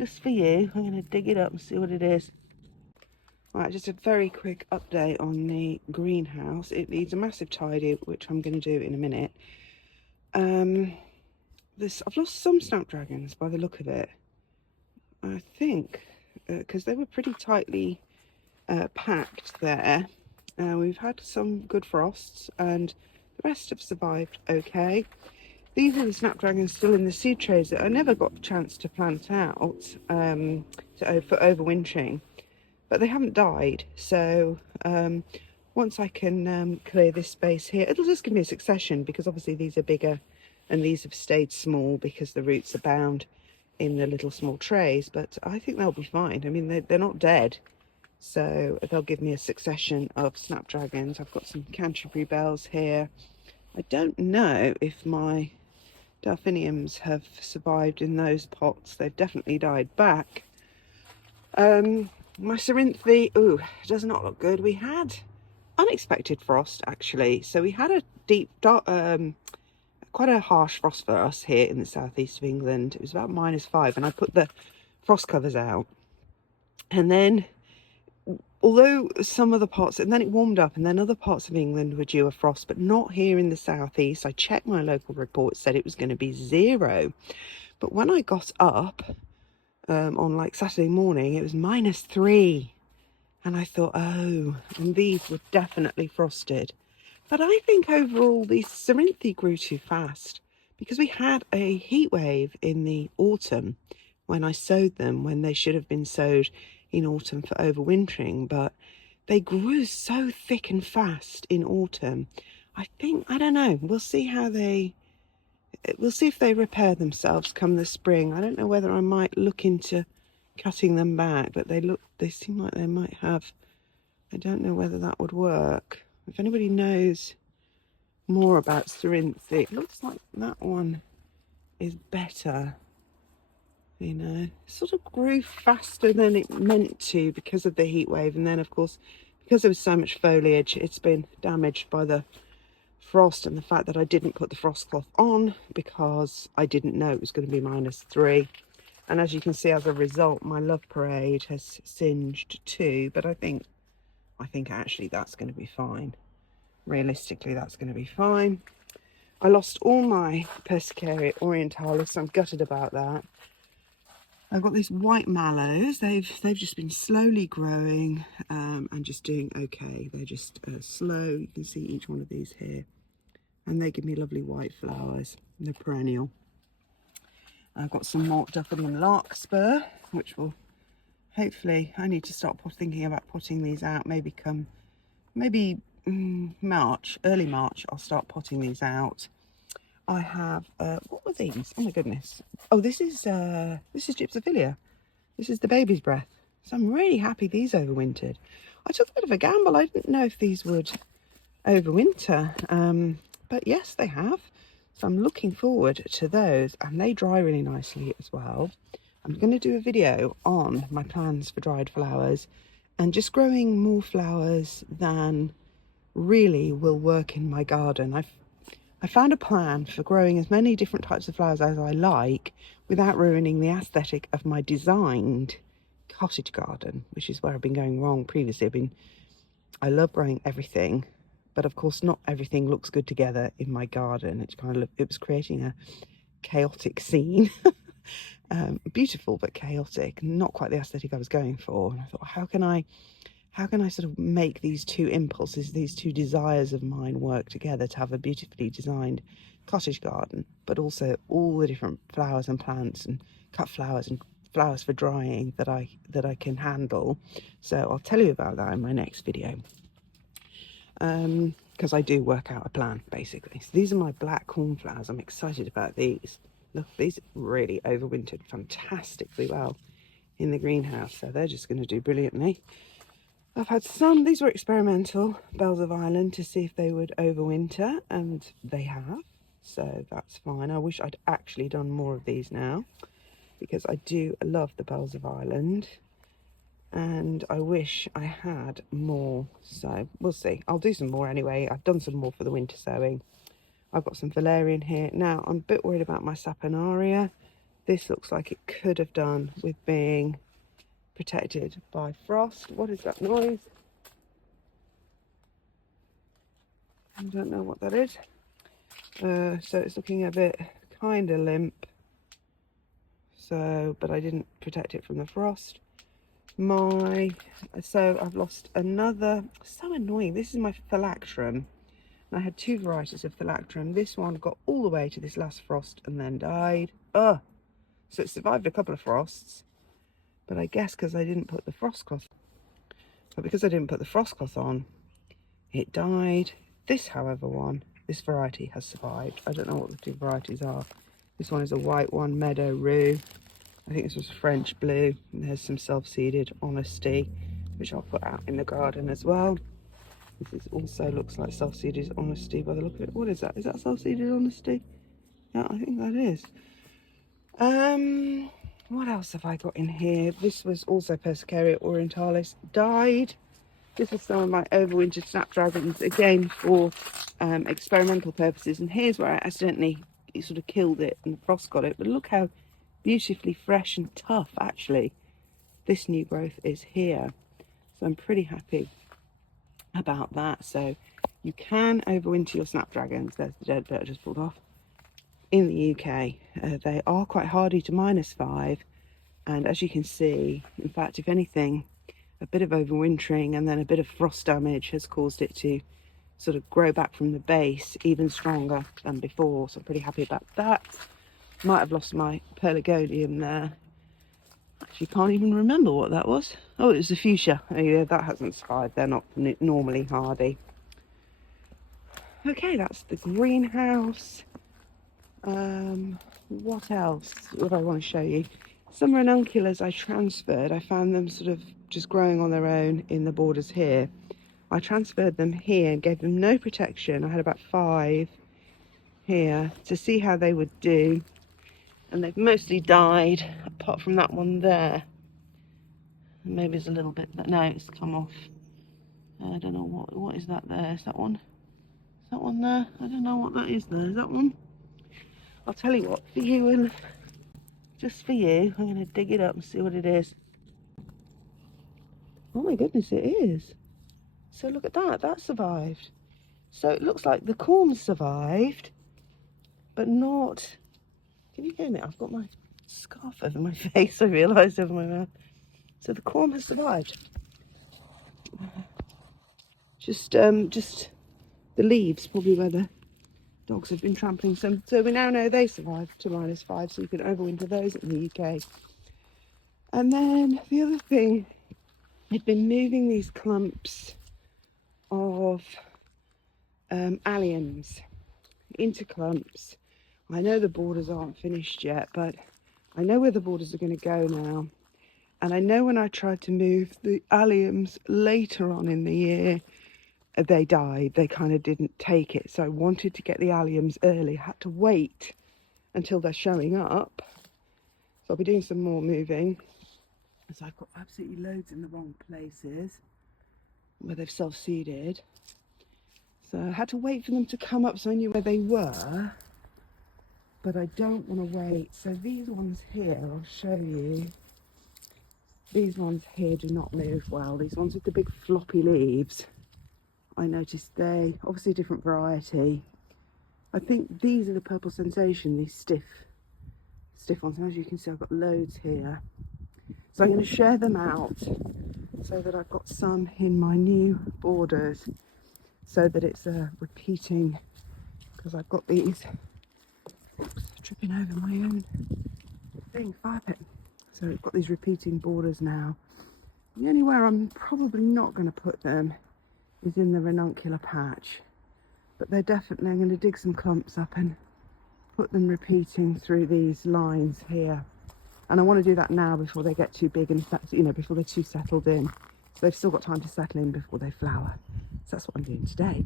just for you. I'm going to dig it up and see what it is. Right, just a very quick update on the greenhouse. It needs a massive tidy, which I'm going to do in a minute. I've lost some snapdragons by the look of it. I think because they were pretty tightly packed there. We've had some good frosts and the rest have survived okay. These are the snapdragons still in the seed trays that I never got a chance to plant out for overwintering, but they haven't died. So once I can clear this space here, it'll just give me a succession, because obviously these are bigger and these have stayed small because the roots are bound in the little small trays, but I think they'll be fine. I mean, they're not dead, so they'll give me a succession of snapdragons. I've got some Canterbury bells here. I don't know if my delphiniums have survived in those pots. They've definitely died back. My cerinthe, does not look good. We had unexpected frost, actually. So we had a deep, dark, quite a harsh frost for us here in the southeast of England. It was about -5, and I put the frost covers out. And then, although some of the parts, and then it warmed up, and then other parts of England were due a frost, but not here in the southeast. I checked my local report, said it was going to be 0. But when I got up on like Saturday morning, it was -3. And I thought, oh, and these were definitely frosted. But I think overall these cerinthe grew too fast, because we had a heat wave in the autumn when I sowed them, when they should have been sowed in autumn for overwintering, but they grew so thick and fast in autumn. I don't know, we'll see if they repair themselves come the spring. I don't know whether I might look into cutting them back, but they seem like they might have. I don't know whether that would work. If anybody knows more about cerinthe, it looks like that one is better. You know, it sort of grew faster than it meant to because of the heat wave, and then of course because there was so much foliage, it's been damaged by the frost and the fact that I didn't put the frost cloth on because I didn't know it was going to be -3. And as you can see, as a result, my love parade has singed too, but I think actually that's going to be fine. Realistically, that's going to be fine. I lost all my Persicaria orientalis, so I'm gutted about that. I've got these white mallows. They've just been slowly growing and just doing okay. They're just slow. You can see each one of these here, and they give me lovely white flowers. They're perennial. I've got some more Delphinium larkspur, which will hopefully, I need to start thinking about putting these out. Maybe March, early March, I'll start potting these out. I have what were these? Oh my goodness! Oh, this is Gypsophilia. This is the baby's breath. So I'm really happy these overwintered. I took a bit of a gamble. I didn't know if these would overwinter, but yes, they have. So I'm looking forward to those, and they dry really nicely as well. I'm going to do a video on my plans for dried flowers and just growing more flowers than really will work in my garden. I found a plan for growing as many different types of flowers as I like without ruining the aesthetic of my designed cottage garden, which is where I've been going wrong previously. I love growing everything, but of course not everything looks good together in my garden. It was creating a chaotic scene. Beautiful but chaotic, not quite the aesthetic I was going for. And I thought, how can I sort of make these two impulses, these two desires of mine work together to have a beautifully designed cottage garden, but also all the different flowers and plants and cut flowers and flowers for drying that I can handle. So I'll tell you about that in my next video, because I do work out a plan basically. So these are my black cornflowers. I'm excited about these. Look, these really overwintered fantastically well in the greenhouse, so they're just going to do brilliantly. I've had some, these were experimental bells of Ireland to see if they would overwinter, and they have, so that's fine. I wish I'd actually done more of these now, because I do love the bells of Ireland, and I wish I had more, so we'll see. I'll do some more anyway. I've done some more for the winter sowing. I've got some valerian here. Now, I'm a bit worried about my saponaria. this looks like it could have done with being protected by frost. What is that noise? I don't know what that is. So it's looking a bit kind of limp. So, but I didn't protect it from the frost. So I've lost another, so annoying. This is my phylacterum. I had two varieties of phylacterum. This one got all the way to this last frost and then died. So it survived a couple of frosts, but I guess because I didn't put the frost cloth. But because I didn't put the frost cloth on, it died. This, however, this variety has survived. I don't know what the two varieties are. This one is a white one, Meadow Rue. I think this was French Blue. And there's some self-seeded Honesty, which I'll put out in the garden as well. This also looks like self-seeded Honesty by the look of it. What is that? Is that self-seeded Honesty? Yeah, I think that is. What else have I got in here? This was also Persicaria orientalis, died. This is some of my overwintered snapdragons, again for experimental purposes. And here's where I accidentally sort of killed it and the frost got it. But look how beautifully fresh and tough, actually, this new growth is here. So I'm pretty happy about that. So you can overwinter your snapdragons. There's the dead bit I just pulled off. In the UK, they are quite hardy to -5. And as you can see, in fact, if anything, a bit of overwintering and then a bit of frost damage has caused it to sort of grow back from the base even stronger than before. So I'm pretty happy about that. Might have lost my pelargonium there. Actually, can't even remember what that was. Oh, it was the fuchsia. Oh, yeah, that hasn't survived. They're not normally hardy. Okay, that's the greenhouse. What else would I want to show you? Some ranunculus I transferred. I found them sort of just growing on their own in the borders here. I transferred them here and gave them no protection. I had about 5 here to see how they would do. And they've mostly died, apart from that one there. Maybe it's a little bit, but no, it's come off. I don't know what is that there. Is that one? Is that one there? I don't know what that is there. Is that one? I'll tell you what, for you and just for you, I'm going to dig it up and see what it is. Oh my goodness, it is. So look at that, that survived. So it looks like the corn survived, but not... Can you hear me? I've got my scarf over my face, I realised, over my mouth. So the corn has survived. Just the leaves, probably where the dogs have been trampling some. So we now know they survived to -5, so you can overwinter those in the UK. And then the other thing, I've been moving these clumps of alliums into clumps. I know the borders aren't finished yet, but I know where the borders are going to go now. And I know when I tried to move the alliums later on in the year, they died. They kind of didn't take it. So I wanted to get the alliums early. I had to wait until they're showing up. So I'll be doing some more moving. So I've got absolutely loads in the wrong places where they've self-seeded. So I had to wait for them to come up so I knew where they were. But I don't want to wait. So these ones here, I'll show you. These ones here do not move well. These ones with the big floppy leaves, I noticed they, obviously a different variety. I think these are the Purple Sensation, these stiff ones. And as you can see, I've got loads here. So I'm going to share them out so that I've got some in my new borders, so that it's repeating, because I've got these, oops, tripping over my own thing, fire pit. So I've got these repeating borders now. The only where I'm probably not going to put them is in the ranuncular patch, but they're definitely, I'm going to dig some clumps up and put them repeating through these lines here. And I want to do that now before they get too big and, you know, before they're too settled in. So they've still got time to settle in before they flower. So that's what I'm doing today.